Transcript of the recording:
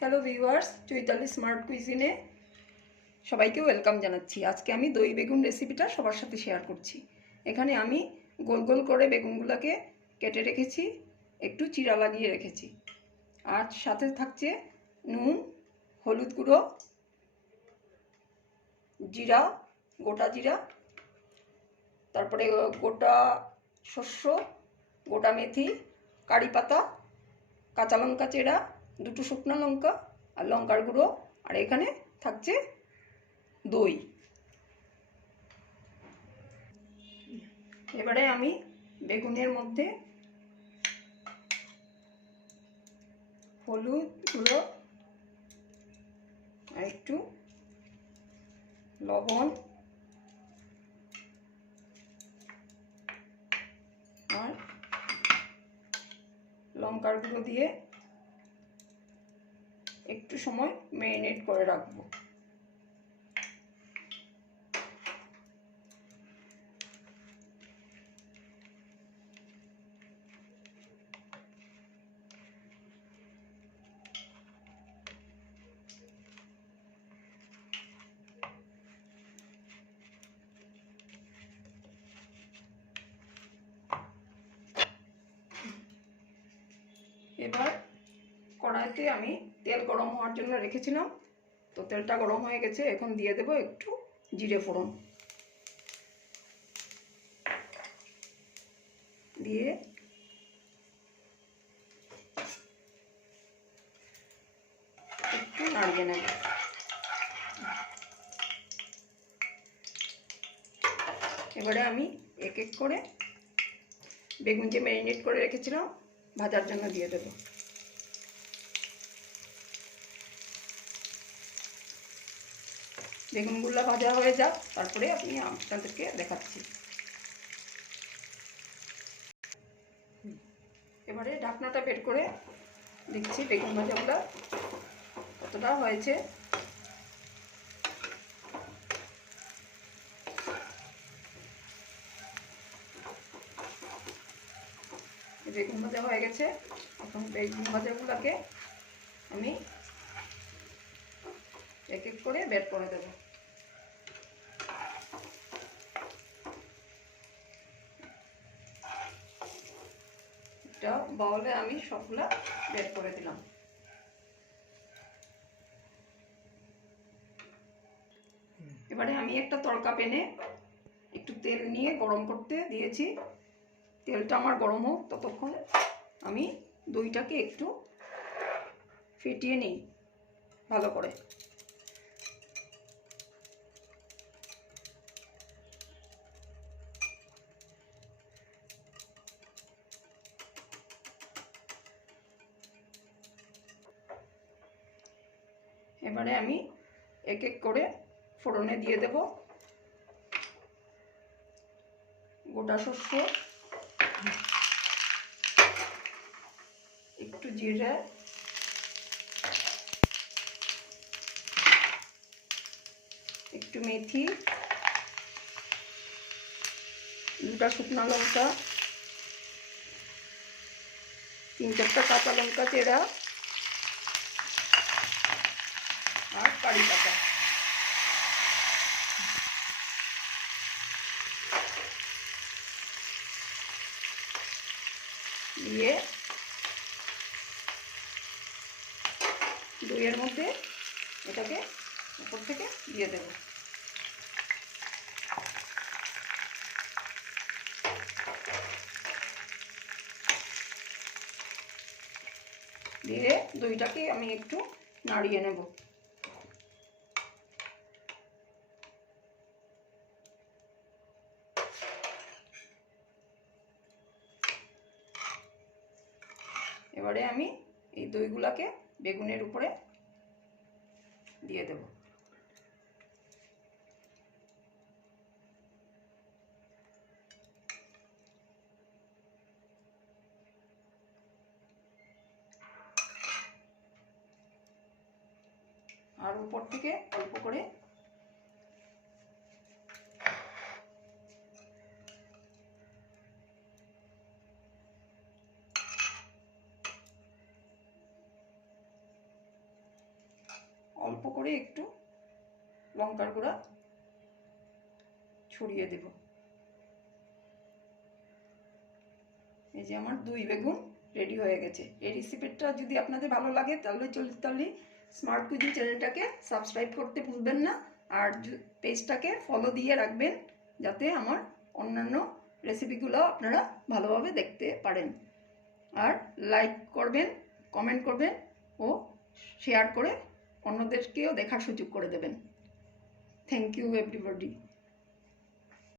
Hello viewers, Chaitali smart কুইজিনে সবাইকে welcome জানাচ্ছি। আজকে আমি দই বেগুন রেসিপিটা সবার সাথে শেয়ার করছি। এখানে আমি গোল গোল করে বেগুনগুলোকে কেটে রেখেছি, একটু চিরা লাগিয়ে রেখেছি। আর সাথে থাকছে নুন, হলুদ গুঁড়ো, জিরা, গোটা জিরা, তারপরে গোটা শস্য, গোটা মেথি, কারি পাতা, কাঁচা লঙ্কা চেরা, দুটো শুকনো লঙ্কা আর লঙ্কার গুঁড়ো, আর এখানে থাকছে দই। এবারে আমি বেগুনের মধ্যে হলুদ গুঁড়ো আর একটু লবণ আর লঙ্কার গুঁড়ো দিয়ে একটু সময় ম্যারিনেট করে রাখবো। এবার কড়াইতে আমি তেল গরম হওয়ার জন্য রেখেছিলাম, তো তেলটা গরম হয়ে গেছে। এখন দিয়ে দেবো একটু জিরে ফোড়ন, দিয়ে একটু নাড়িয়ে নেব। এবারে আমি এক এক করে বেগুন যে ম্যারিনেট করে রেখেছিলাম ভাজার জন্য দিয়ে দেবো। বেগুনগুলো ভাজা হয়ে যাক, তারপরে আমি আপনাদেরকে দেখাচ্ছি। এবারে ঢাকনাটা বের করে দেখছি বেগুন ভাজাগুলো কতটা হয়েছে। বেগুন ভাজা হয়ে গেছে। এখন বেগুন ভাজাগুলোকে আমি এক এক করে বের করে দেব। একটা বাউলে আমি সবগুলা বের করে দিলাম। এবারে আমি একটা তড়কা প্যানে একটু তেল নিয়ে গরম করতে দিয়েছি। তেলটা আমার গরম হোক, ততক্ষণ আমি দইটাকে একটু ফেটিয়ে নিই ভালো করে। এবারে আমি এক এক করে ফোড়নে দিয়ে দেব গোটা শস্য, একটু জিরে, একটু মেথি, দুটা শুকনো লঙ্কা, 3-4টা কাঁচা লঙ্কা চেরা আর কারি পাতা। দিয়ে দইয়ের মধ্যে এটাকে উপর থেকে দিয়ে দেব। দিয়ে দইটাকে আমি একটু নাড়িয়ে নেব। এবারে আমি এই দইগুলাকে বেগুনের উপরে দিয়ে দেব। আর উপর থেকে অল্প করে অল্প করে একটু লঙ্কার গুঁড়া ছড়িয়ে দেব। এই যে আমার 2 বেগুন রেডি হয়ে গেছে। এই রেসিপিটা যদি আপনাদের ভালো লাগে তাহলে স্মার্ট কুইজিন চ্যানেলটাকে সাবস্ক্রাইব করতে ভুলবেন না, আর পেজটাকে ফলো দিয়ে রাখবেন যাতে আমার অন্যান্য রেসিপিগুলো আপনারা ভালোভাবে দেখতে পারেন। আর লাইক করবেন, কমেন্ট করবেন ও শেয়ার করে অন্যদেরকেও দেখার সুযোগ করে দেবেন। Thank you everybody.